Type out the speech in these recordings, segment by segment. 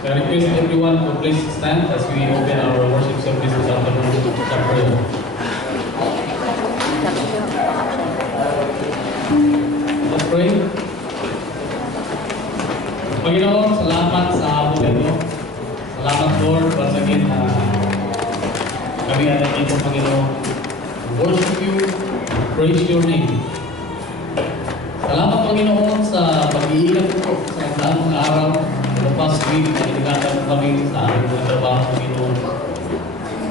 I request everyone to please stand as we open our worship service this afternoon with prayer. Let's pray. Panginoon, salamat sa hapon ito. Salamat Lord, once again kami ay nandito, Panginoon. Worship you, praise your name. Salamat Panginoon sa pag-iingat mo sa nagdaang araw. The past week, nakiligatan mo kami sa aming mga trabaho, Panginoon.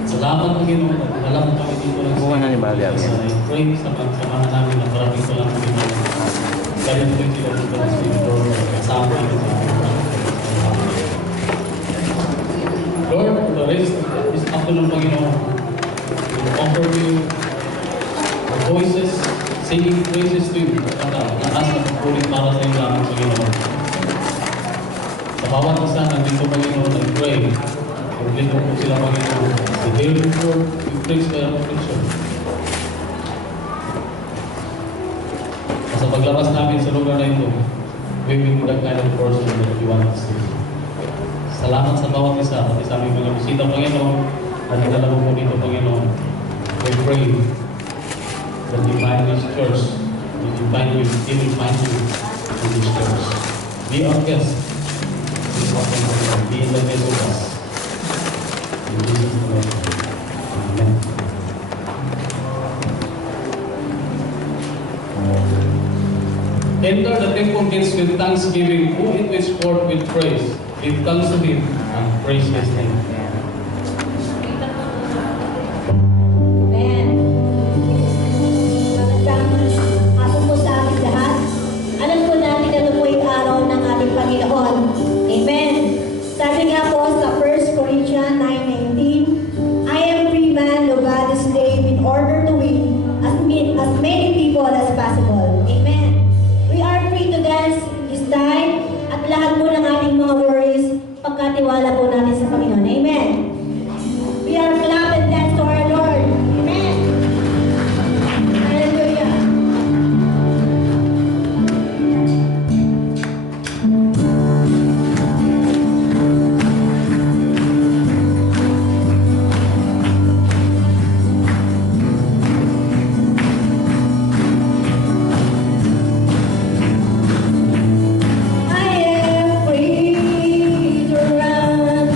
Salamat, Panginoon. Alam mo kami dito ng pray sa pagsamahan namin na maraming ko lang, Panginoon. Kaya po yung sila dito ng Lord, kasama ito sa Lord, for the rest of this afternoon, Panginoon, we offer you our voices, singing praises to you. Lakas na pagpulit para sa iyo lang, Panginoon. Sa bawat isa nandito, Panginoon, I pray. Complete mo po sila, Panginoon. The day before, you praise their affliction. Sa paglabas namin sa lugar na ito, we will be the kind of person that you want to see. Salamat sa bawat isa, pati sa aming mga bisita, Panginoon, at inala mo po dito, Panginoon. We pray that you find this church, that you find you, he will find you in this church. Be our guest. Be in the midst of us. In Jesus' name. Amen. Enter the temple gates with thanksgiving, go into his court with praise. Give thanks to him and praise his name. Pagkatiwala po natin sa Panginoon. Amen. We are clap and dance to our Lord. Amen. Hallelujah. I am free to run.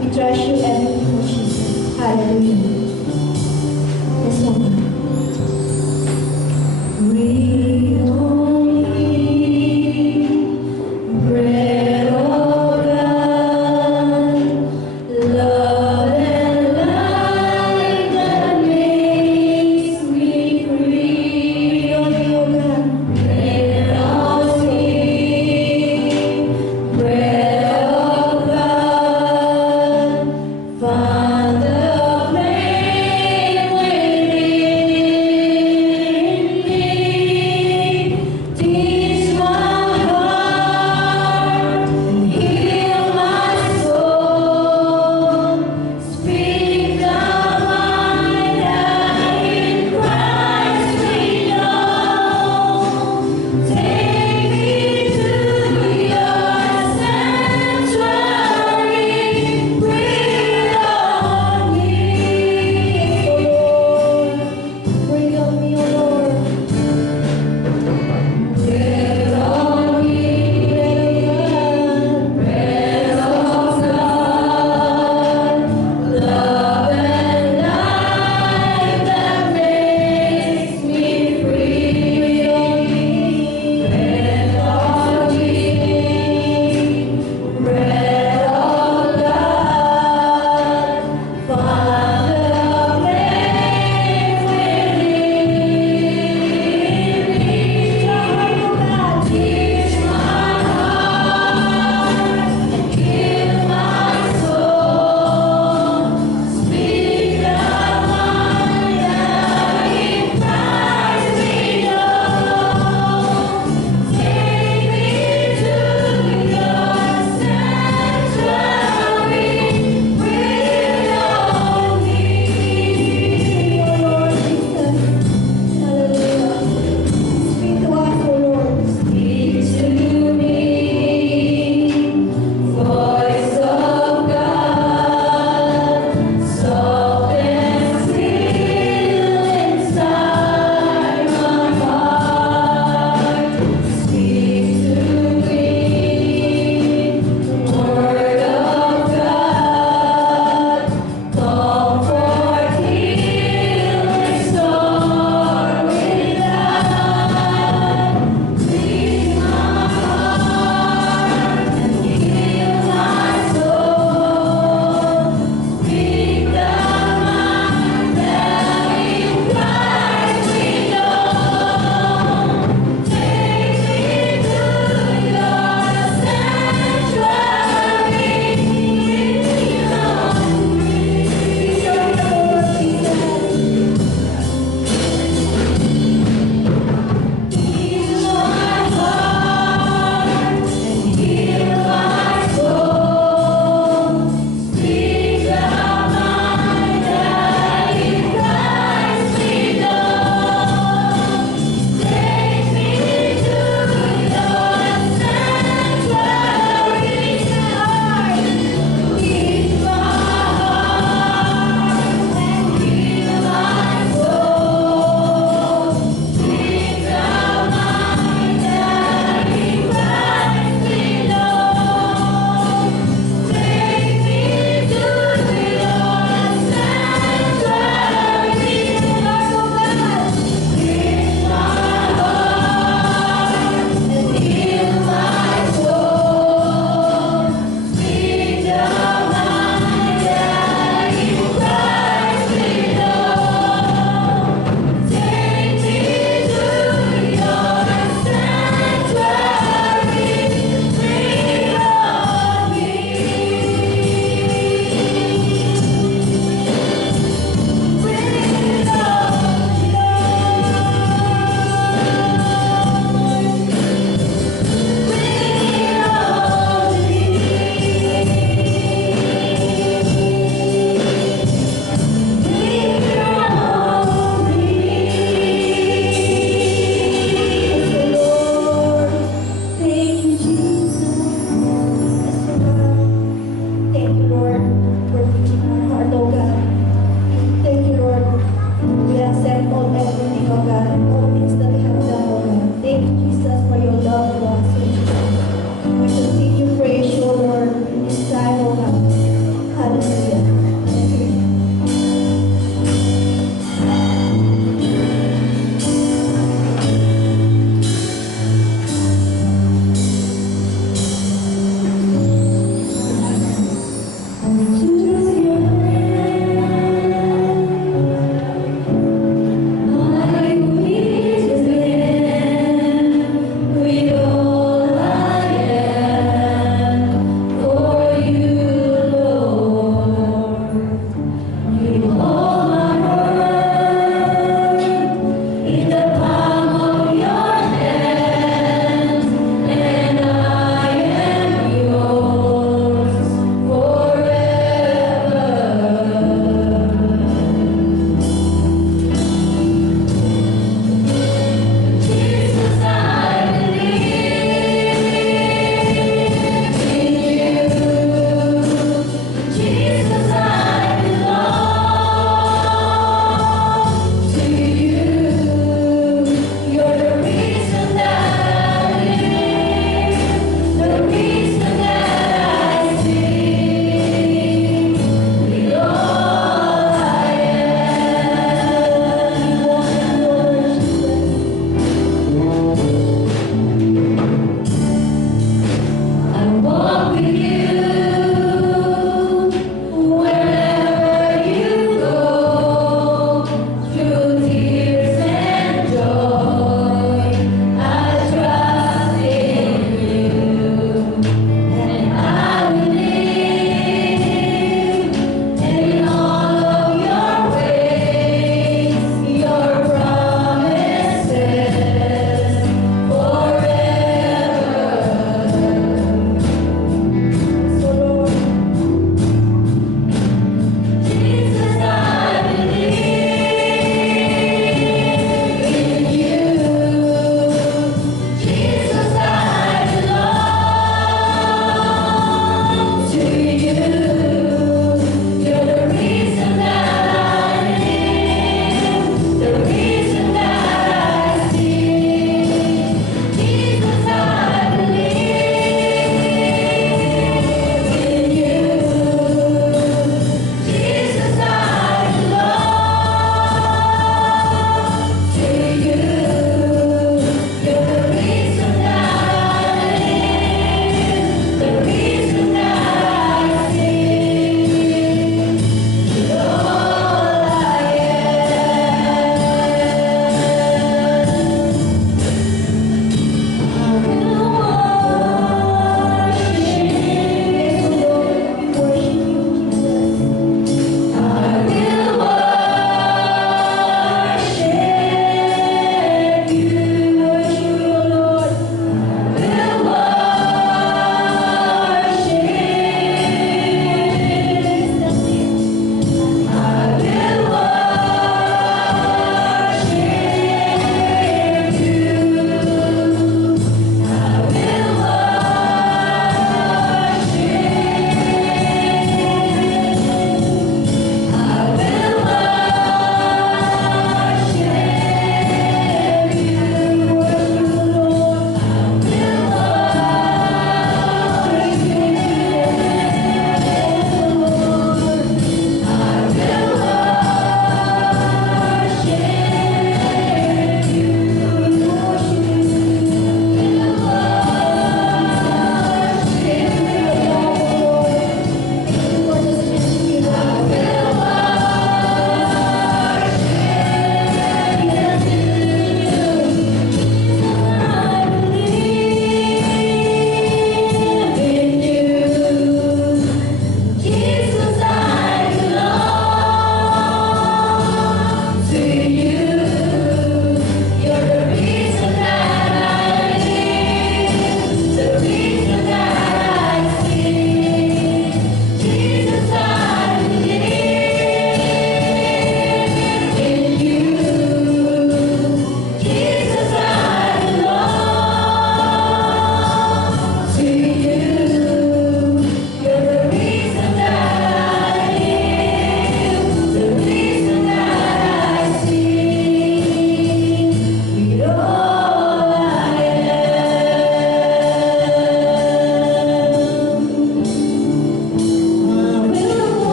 We trust you everything, Jesus. Hallelujah. Yes, Lord. We only bread of God, love and light that makes me free. Oh, God, bread of sin, bread of God, Father, pray.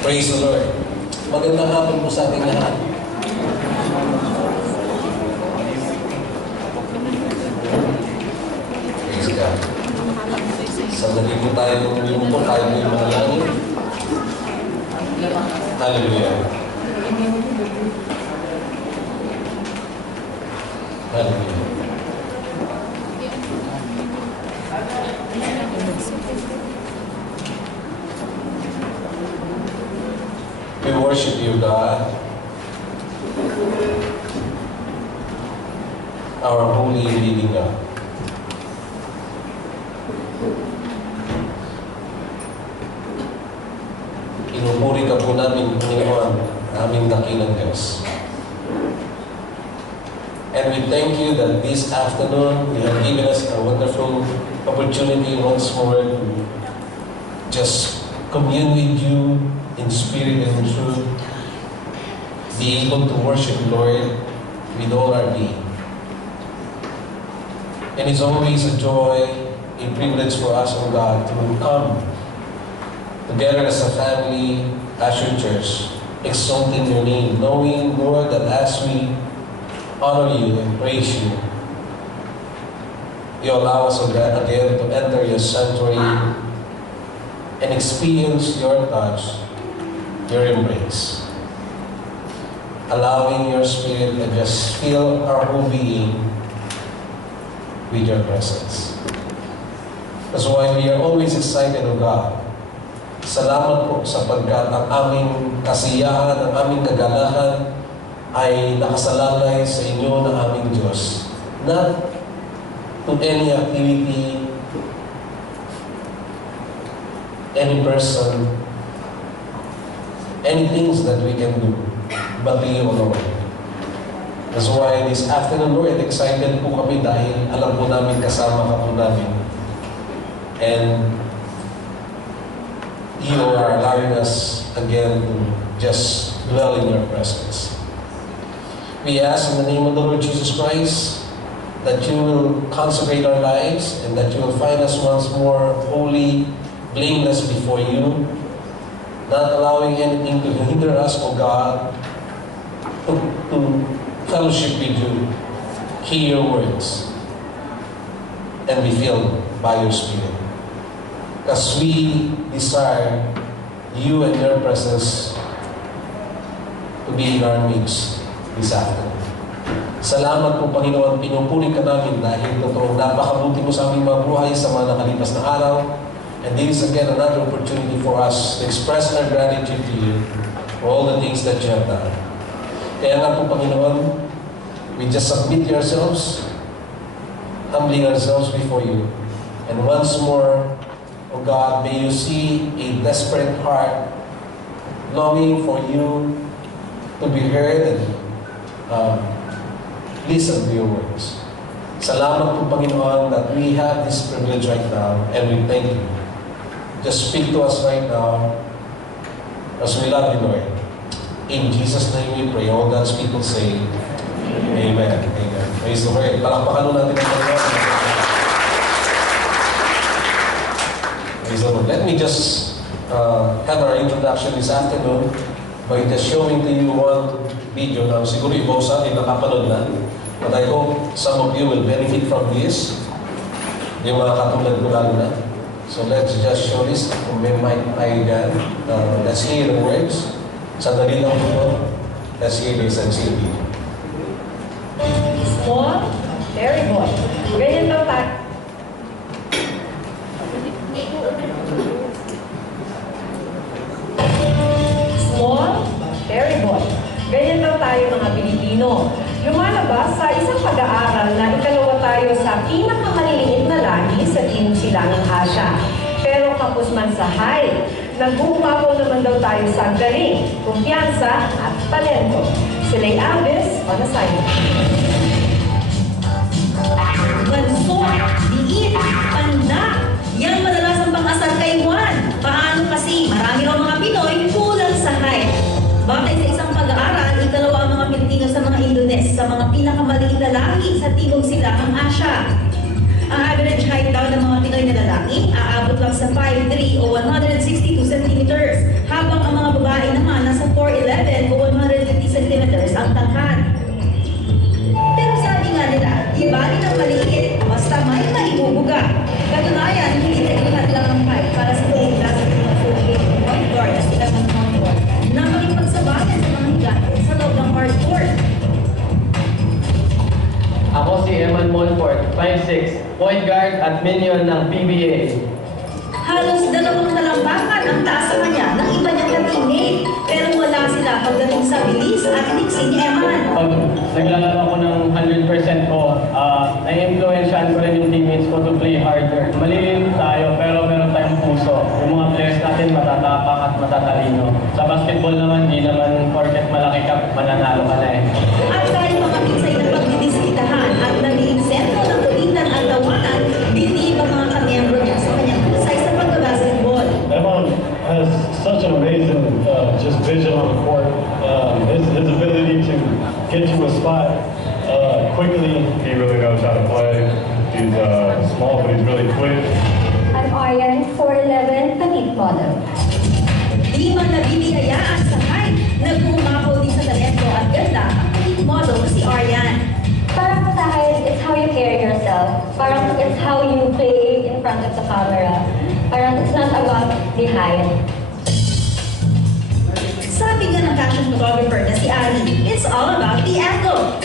Praise the Lord. Magandang hapon po sa ating lahat. Praise God. Sandali po tayo lumpo, tayo po yung manalangin. Hallelujah. Hallelujah. We worship you, God, our holy and living God. Inupuri ka po namin, Panginoon, aming dakilang Diyos. And we thank you that this afternoon you have given us a wonderful opportunity once more to just commune with you in spirit and in truth, be able to worship the Lord with all our being. And it's always a joy, a privilege for us, O God, to come together as a family, as your church, exalting your name, knowing, Lord, that as we honor you and praise you, you allow us again to enter your sanctuary and experience your touch, your embrace, allowing your spirit to just fill our whole being with your presence. That's why we are always excited, O God. Salamat po sapagkat ang aming kasiyahan, ang aming kagalahan ay nakasalalay sa inyo ng aming Diyos. Not to any activity, any person, any things that we can do, but to you alone. That's why this afternoon, Lord, excited po kami dahil alam po namin kasama ka po namin. And you are allowing us again to just dwell in your presence. We ask in the name of the Lord Jesus Christ that you will consecrate our lives and that you will find us once more holy, blameless before you, not allowing anything to hinder us, O God, to fellowship with you, hear your words, and be filled by your Spirit. Because we desire you and your presence to be in our midst this afternoon. Salamat po, Panginoon, pinupuri ka namin dahil totoong napakabuti mo sa aming mga buhay sa mga nakalipas na araw. And this is again another opportunity for us to express our gratitude to you for all the things that you have done. Kaya nga po, Panginoon, we just submit ourselves, humbling ourselves before you. And once more, O God, may you see a desperate heart longing for you to be heard and listen to your words. Salamat po, Panginoon, that we have this privilege right now, and we thank you. Just speak to us right now, as we love you, Lord. In Jesus' name we pray. All God's people say, Amen. Amen. Praise the Lord. Palakpakan natin ang Panginoon. Praise the Lord. Let me just have our introduction this afternoon by just showing to you one video. Now, siguro iba sa atin nakapanood na. But I hope some of you will benefit from this. Yung mga katulad ko lalo na. So let's just show this. Kung may mic tayo dyan. Let's hear the words. Sandali lang po. Let's hear this and see the video. Small, very boy. Ganyan daw tayo. Small, very boy. Ganyan daw tayo mga Pilipino. Lumalabas sa isang pag-aaral na ikalawa tayo sa pinakamaliliit na lahi sa Timog Silangang Asya. Pero kapos man sa height, nag-uumapaw naman daw tayo sa galing, kumpiyansa at talento. Sila'y Alvis on assignment. Banso, liit, tanda. Yan madalas ang pang-asal kay Juan. Paano kasi marami raw mga Pinoy kulang sa height. Batay sa isang pag-aaral, ikalawa ang mga Pilipino sa mga Indones sa mga pinakamaliit na sa Timog Silangang Asya. Ang average height daw ng mga Pinoy na lalaki aabot lang sa 5'3 o 162 centimeters, habang ang mga babae naman nasa 4'11 o 150 centimeters ang tangkad. Pero sabi nga nila, di bali ng maliit, basta may maibubuga. Katunayan, hindi naglahat lang ng fight para sa playing class ng mga associated point guard na sila ng Concord na makipagsabayan sa mga higante sa loob ng hard court. Ako si Eman Monfort, 5'6", point guard at minion ng PBA. Halos 2 talambakan ang taas sa kanya ng iba niyang ka-teammate, pero wala sila pagdating sa bilis at tiksi ni Eman. Pag naglalaro ako ng 100% ko, na-influensyan ko rin yung teammates ko to play harder. Maliliit tayo pero meron tayong puso. Yung mga players natin matatapak at matatalino. Sa basketball naman, di naman porket malaki ka, mananalo ka na eh. At kahit mga pinsay na pagdidiskitahan at naging sentro ng kulitan at tawanan, hindi ba mga kamiyembro niya sa kanyang husay sa pagbabasketball. Eman has such an amazing just vision on the court. His ability to get to a spot quickly. He really knows how to play. He's small, but he's really quick. I'm Aryan, 4'11", petite model. Di man nabibigayaan sa height, nag-uumapaw din sa talento at ganda ang petite model na si Aryan. Parang sa akin, it's how you carry yourself. Parang it's how you play in front of the camera. Parang it's not about the height. Sabi nga ng fashion photographer na si Ali, it's all about the angle.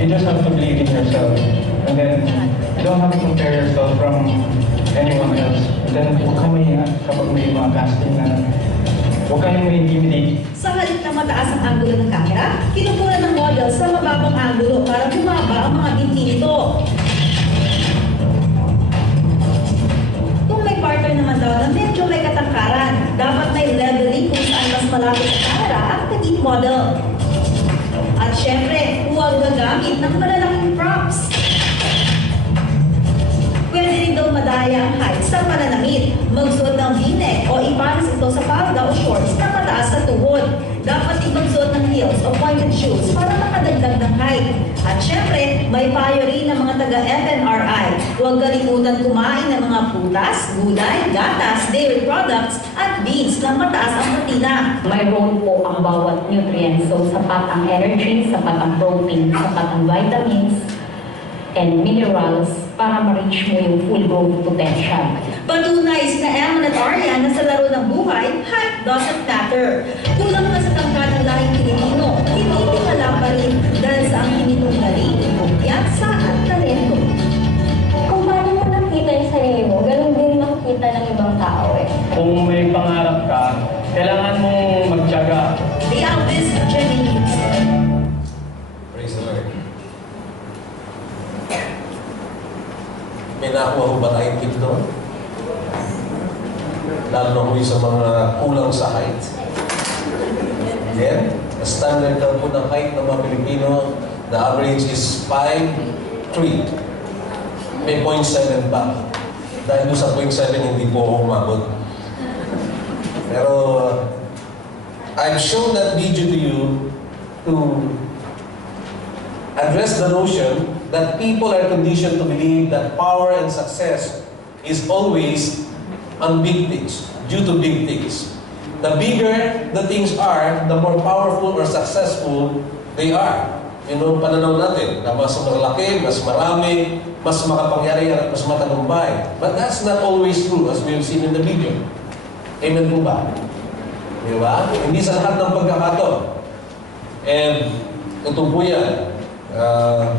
You just have to believe in yourself. And then, you don't have to compare yourself from anyone else. And then, huwag kang maingat kapag may mga casting na huwag kang may-intimidate. Sa halip na mataas ang angulo ng camera, kinukuha ng model sa mababang angulo para bumaba ang mga binti nito. Kung may partner naman daw na medyo may katangkaran, dapat may leveling kung saan mas malapit sa camera ang petite model. At syempre, huwag gagamit ng malalaking props. Pwede rin daw madaya ang height sa pananamit, magsuot ng v-neck o ipares ito sa palda o shorts na mataas sa tuhod. Dapat din magsuot ng heels o pointed shoes para makadagdag ng height. At syempre, may payo rin ng mga taga-FNRI. Huwag kalimutan kumain ng mga prutas, gulay, gatas, dairy products, at beans na mataas ang protina. May role po ang bawat nutrients. So, sapat ang energy, sapat ang protein, sapat ang vitamins, and minerals para ma-reach mo yung full growth potential. Patunay sina Eman at Aryan na sa laro ng buhay, height doesn't matter. Kulang na sa tangkad ng lahing Pilipino, tinitingala pa rin dahil sa ang hininungaling, kumpiyansa at talento. Kung paano mo nakita yung sarili mo, ganun din makikita ng ibang tao eh. Kung may pangarap ka, kailangan mong magtiyaga. The Alvis Jenny News. Praise the Lord. May nakuha ba tayong tip doon? Lalo na huli sa mga kulang sa height. Again, the standard daw po ng height ng mga Pilipino, the average is 5'3". May 0.7 pa. Dahil doon sa 0.7, hindi po ako umabot. Pero, I've shown that video to you to address the notion that people are conditioned to believe that power and success is always on big things, due to big things. The bigger the things are, the more powerful or successful they are. Yun ang pananaw natin, na mas malaki, mas marami, mas makapangyari at mas matagumpay. But that's not always true, as we've seen in the video. Amen po ba? Di ba? Hindi sa lahat ng pagkakataon. And ito po yan.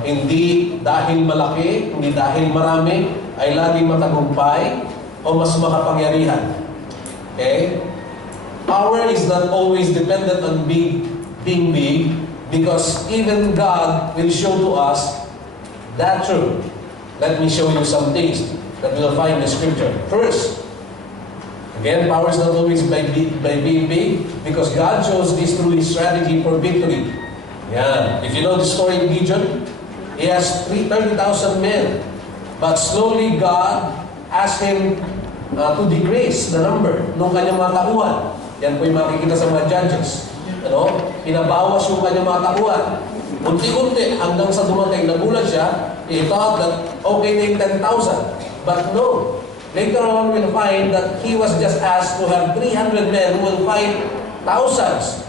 Hindi dahil malaki, hindi dahil marami, ay laging matagumpay o mas makapangyarihan. Okay? Power is not always dependent on being big, because even God will show to us that truth. Let me show you some things that we'll find in the scripture. First, again, power is not always by being big, because God chose this through His strategy for victory. Yeah. If you know the story of Gideon, he has 30,000 men. But slowly God asked him to decrease the number ng kanyang mga tauhan. Yan po yung makikita sa mga judges. Pinabawas yung kanyang mga tauhan. Unti-unti hanggang sa dumating, nagulat siya, he thought that okay na yung 10,000. But no. Later on, we'll find that he was just asked to have 300 men who will fight thousands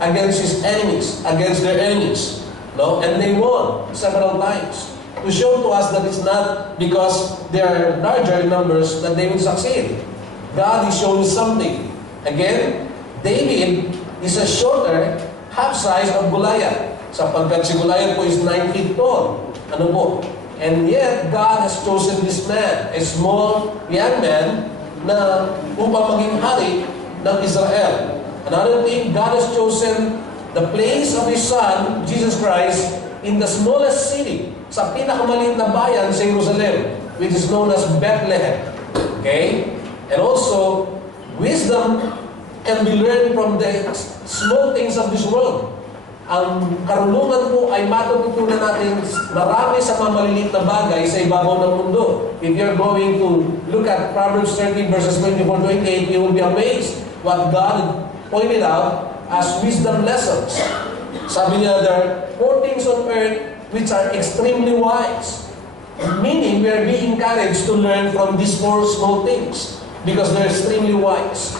against his enemies, against their enemies. No? And they won several times. To show to us that it's not because they are larger in numbers that they will succeed. God is showing something. Again, David is a shorter half size of Goliath. Sapagkat si Goliath po is 9 feet tall. Ano po? And yet, God has chosen this man, a small young man, na upang maging hari ng Israel. Another thing, God has chosen the place of His Son, Jesus Christ, in the smallest city, sa pinakamaliit na bayan sa Jerusalem, which is known as Bethlehem. Okay? And also, wisdom can be learned from the small things of this world. Ang karunungan po ay matututunan natin marami sa mga maliliit na bagay sa ibabaw ng mundo. If you're going to look at Proverbs 13 verses 24-28, you will be amazed what God pointed out as wisdom lessons. Sabi niya, there are 4 things on earth which are extremely wise. Meaning, we are being encouraged to learn from these 4 small things because they're extremely wise.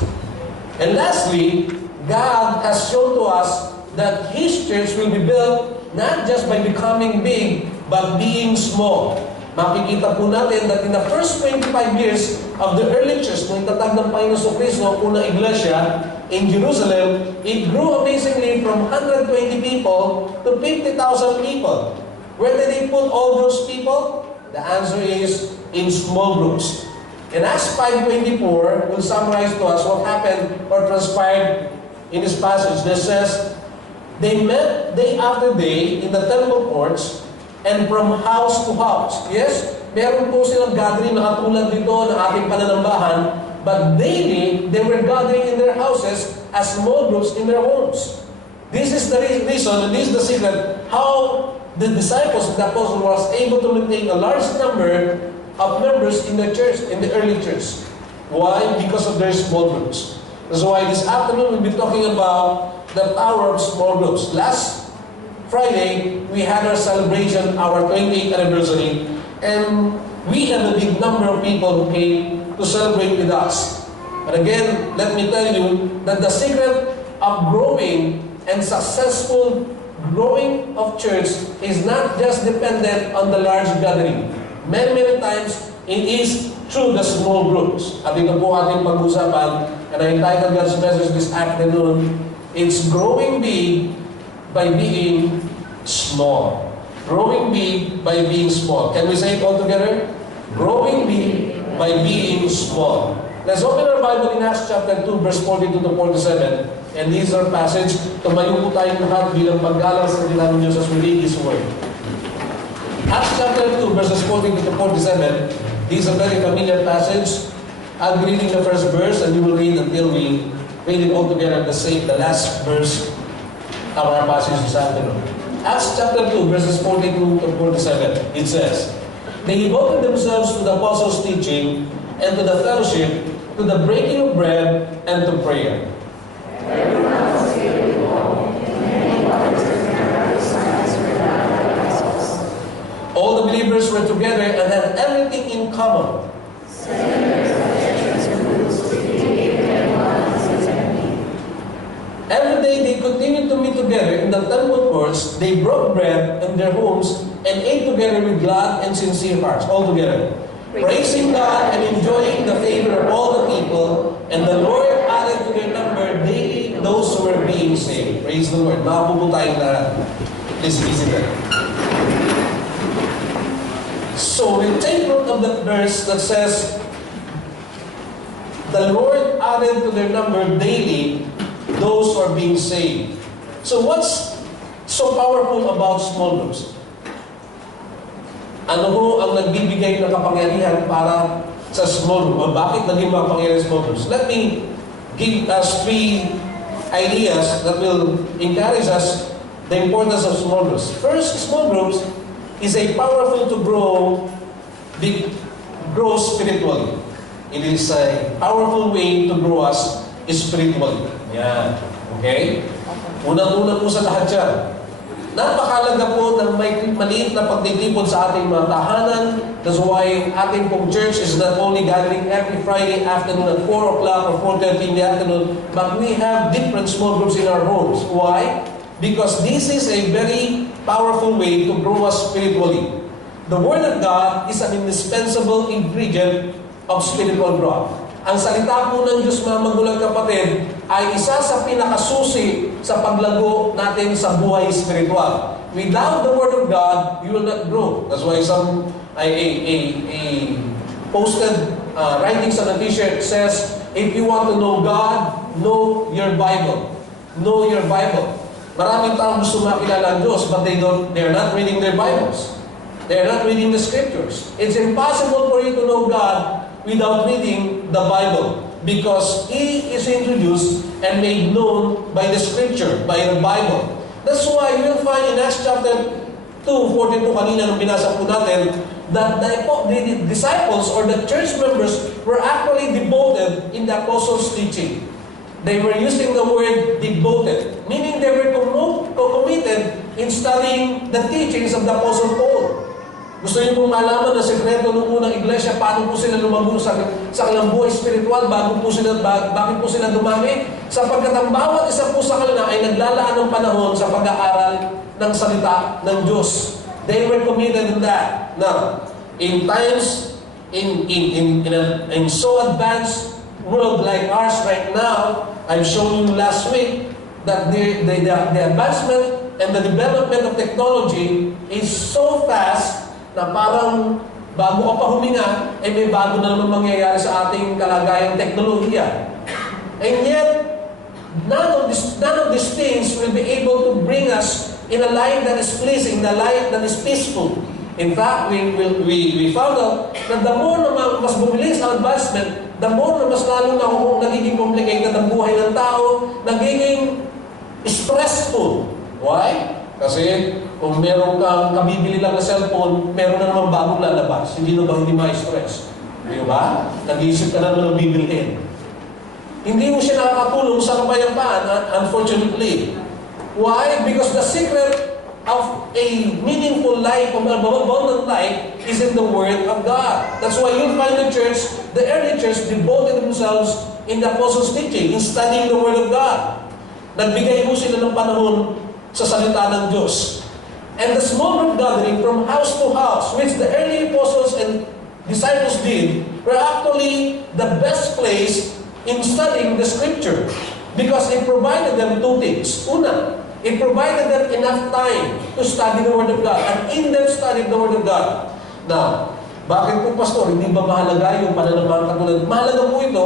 And lastly, God has shown to us that His church will be built not just by becoming big, but being small. Makikita po natin that in the first 25 years of the early church, nung itatag ng Panginoon Kristo, unang iglesia in Jerusalem, it grew amazingly from 120 people to 50,000 people. Where did they put all those people? The answer is in small groups. In Acts 5:24, will summarize to us what happened or transpired in this passage. That says, they met day after day in the temple courts and from house to house. Yes, meron po silang gathering na katulad dito ng ating pananambahan, but daily, they were gathering in their houses as small groups in their homes. This is the reason, and this is the secret, how the disciples and the apostles was able to maintain a large number of members in the church, in the early church. Why? Because of their small groups. That's why this afternoon we'll be talking about the power of small groups. Last Friday, we had our celebration, our 28th anniversary, and we had a big number of people who came to celebrate with us. But again, let me tell you that the secret of growing and successful growing of church is not just dependent on the large gathering. Many times, it is through the small groups. At ito po ating pag-usapan, and I entitled God's message this afternoon, it's growing big by being small. Growing big by being small. Can we say it all together? Growing big by being small. Let's open our Bible in Acts chapter 2, verse 42 to 47. And these are passage, tumayo po tayong lahat bilang paggalang sa kanilang Diyos as we read His Word. Acts chapter 2, verses 42 to 47. This is a very familiar passage. I'll be reading the first verse and you will read until we read it all together the last verse of our passage this afternoon. Acts chapter 2, verses 42 to 47. It says, they devoted themselves to the apostles' teaching and to the fellowship, to the breaking of bread and to prayer. All the believers were together and had everything in common. Every day they continued to meet together in the temple courts. They broke bread in their homes and ate together with glad and sincere hearts, all together, praising God and enjoying the favor of all the people. And the Lord added to their number daily those who were being saved. Praise the Lord. Makapupo tayong lahat. Please visit it. So we take note of the verse that says, the Lord added to their number daily those who are being saved. So what's so powerful about small groups? Ano ho ang nagbibigay ng kapangyarihan para sa small group? O bakit naging makapangyarihan small groups? Let me give us 3 ideas that will encourage us the importance of small groups. First, small groups is a powerful to grow spiritually. It is a powerful way to grow us spiritually. Yan. Okay? Unang-una po sa lahat yan. Napakalaga po ng may maliit na pagtitipon sa ating mga tahanan. That's why ating pong church is not only gathering every Friday afternoon at 4 o'clock or 4:30 in the afternoon, but we have different small groups in our homes. Why? Because this is a very powerful way to grow us spiritually. The Word of God is an indispensable ingredient of spiritual growth. Ang salita po ng Diyos, mga magulang kapatid, ay isa sa pinakasusi sa paglago natin sa buhay spiritual. Without the Word of God, you will not grow. That's why some posted writings on a t-shirt says, if you want to know God, know your Bible. Know your Bible. Maraming taong gusto makilala ang Diyos, but they're not reading their Bibles. They're not reading the Scriptures. It's impossible for you to know God without reading the Bible, because He is introduced and made known by the Scripture, by the Bible. That's why you'll find in Acts chapter 2:42 kanina nung binasa po natin, that the disciples or the church members were actually devoted in the apostles' teaching. They were using the word devoted, meaning they were committed in studying the teachings of the Apostle Paul. Gusto niyo pong malaman na sekreto ng unang iglesia, paano po sila lumago sa kanilang buhay spiritual, bakit po sila dumami? Sapagkat ang bawat isa po sa kanila ay naglalaan ng panahon sa pag-aaral ng salita ng Diyos. They were committed in that. Now, in times, in so advanced world like ours right now, I've shown you last week that the advancement and the development of technology is so fast na parang bago ka pa huminga, may bago na naman mangyayari sa ating kalagayang teknolohiya. And yet, none of these things will be able to bring us in a life that is pleasing, a life that is peaceful. In fact, we found out that the more na mas bumilis ang advancement, the more na mas lalo na nagiging complicated ang buhay ng tao, nagiging stressful. Why? Kasi kung meron kang kabibili lang na cellphone, meron na naman bagong lalabas. Hindi na ba hindi ma-stress? Di ba? Nag-iisip ka na naman ng bibilhin. Hindi mo siya nakakatulong sa kapayapaan, unfortunately. Why? Because the secret of a meaningful life, of an abundant life, is in the Word of God. That's why you'll find the early church devoted themselves in the apostles' teaching, in studying the Word of God. Nagbigay mo sila ng panahon sa salita ng Diyos. And the small group gathering from house to house, which the early apostles and disciples did, were actually the best place in studying the Scripture, because it provided them two things. Una, it provided them enough time to study the Word of God, and in them studied the Word of God. Now, bakit po, Pastor, hindi ba mahalaga yung pananamang katulad? Mahalaga po ito,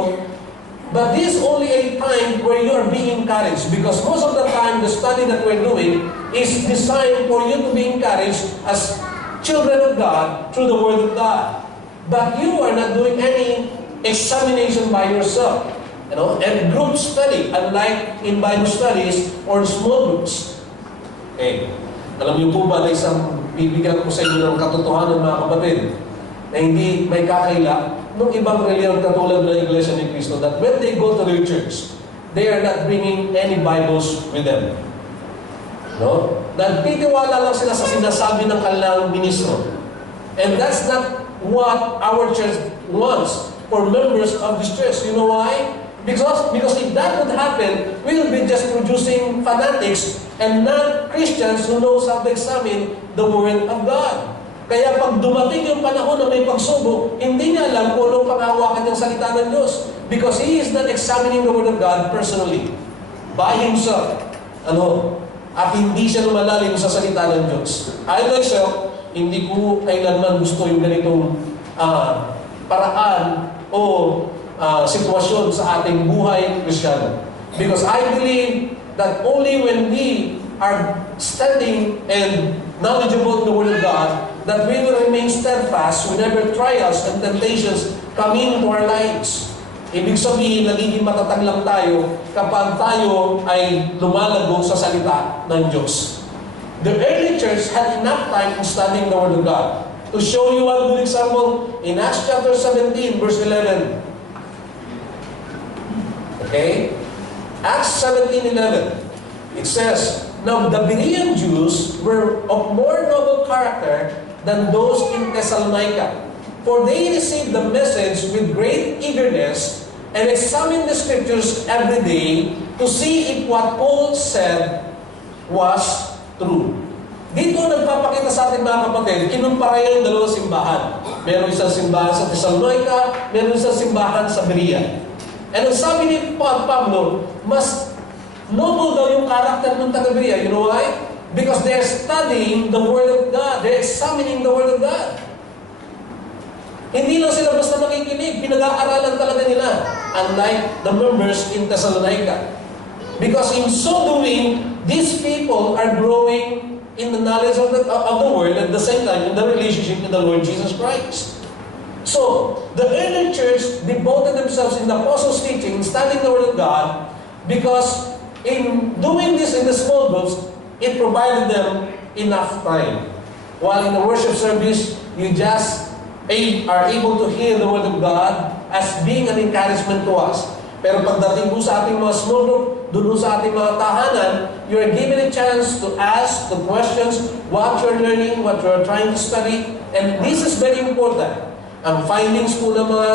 but this is only a time where you are being encouraged, because most of the time, the study that we're doing is designed for you to be encouraged as children of God through the Word of God. But you are not doing any examination by yourself, and group study, unlike in Bible studies or small groups. Okay. Alam niyo po ba na isang bibigyan ko sa inyo ng katotohanan, mga kapatid, na hindi may kakaila ng ibang reliyon katulad ng Iglesia ni Cristo, that when they go to their church, they are not bringing any Bibles with them. No? Nagtitiwala lang sila sa sinasabi ng kanilang ministro. And that's not what our church wants for members of this church. You know why? Because if that would happen, we will be just producing fanatics and not Christians who knows how to examine the Word of God. Kaya pag dumating yung panahon na may pagsubok, hindi niya alam kung anong panghawakan niyang salita ng Diyos. Because he is not examining the Word of God personally, by himself. At hindi siya lumalalim sa salita ng Diyos. I myself, hindi ko kailanman gusto yung ganitong paraan o sitwasyon sa ating buhay Kristiyano. Because I believe that only when we are standing and knowledgeable in the Word of God, that we will remain steadfast whenever trials and temptations come into our lives. Ibig sabihin, nagiging matatag lang tayo kapag tayo ay lumalago sa salita ng Diyos. The early church had enough time in studying the Word of God. To show you one good example, in Acts chapter 17, verse 11. Okay? Acts 17:11. It says, Now, the Berean Jews were of more noble character than those in Thessalonica, for they received the message with great eagerness and examined the scriptures every day to see if what Paul said was true. Dito nagpapakita sa ating mga kapatid, kinumpara yung dalawang simbahan. Meron isang simbahan sa Thessalonica, meron isang simbahan sa Berea. And ang sabi ni Pablo, mas noble daw yung karakter ng taga-Berea. You know why? Because they're studying the Word of God. They're examining the Word of God. Hindi lang sila basta nakikinig, pinag-aaralan talaga nila. Unlike the members in Thessalonica. Because in so doing, these people are growing in the knowledge of the Word at the same time in the relationship with the Lord Jesus Christ. So, the early church devoted themselves in the apostles' teaching, studying the Word of God, because in doing this in the small groups, it provided them enough time. While in the worship service, you just are able to hear the Word of God as being an encouragement to us. Pero pagdating po sa ating mga small group, doon sa ating mga tahanan, you are given a chance to ask the questions, what you're learning, what you're trying to study, and this is very important. Ang findings po ng mga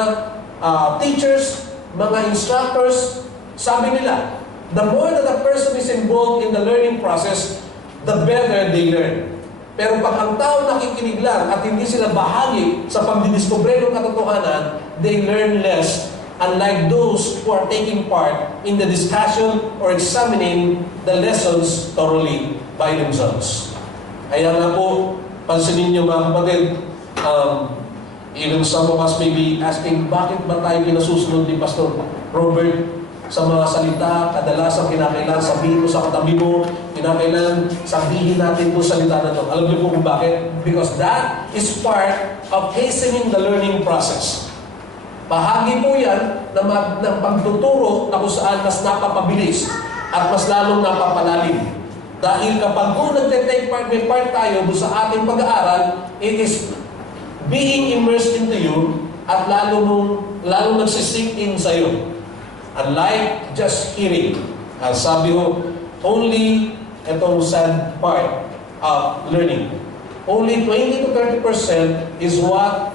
teachers, mga instructors, sabi nila, the more that a person is involved in the learning process, the better they learn. Pero pag ang tao nakikinig lang at hindi sila bahagi sa pagdidiscover ng katotohanan, they learn less, unlike those who are taking part in the discussion or examining the lessons thoroughly by themselves. Kaya nga po, pansinin niyo mga kapatid, even some of us may be asking, bakit ba tayo pinasusunod ni Pastor Robert sa mga salita, kadalasan kinakailangan sabihin mo sa katabi mo, kinakailangan sabihin natin itong salita na ito. Alam niyo po kung bakit? Because that is part of hastening the learning process. Bahagi po yan ng pagtuturo na kung saan mas napapabilis at mas lalong napapalalim. Dahil kapag kung nagte-take part, may part tayo doon sa ating pag-aaral, it is being immersed into you at lalong nagsisink in sa iyo. Unlike just hearing. Sabi ko, only itong sad part of learning. Only 20 to 30% is what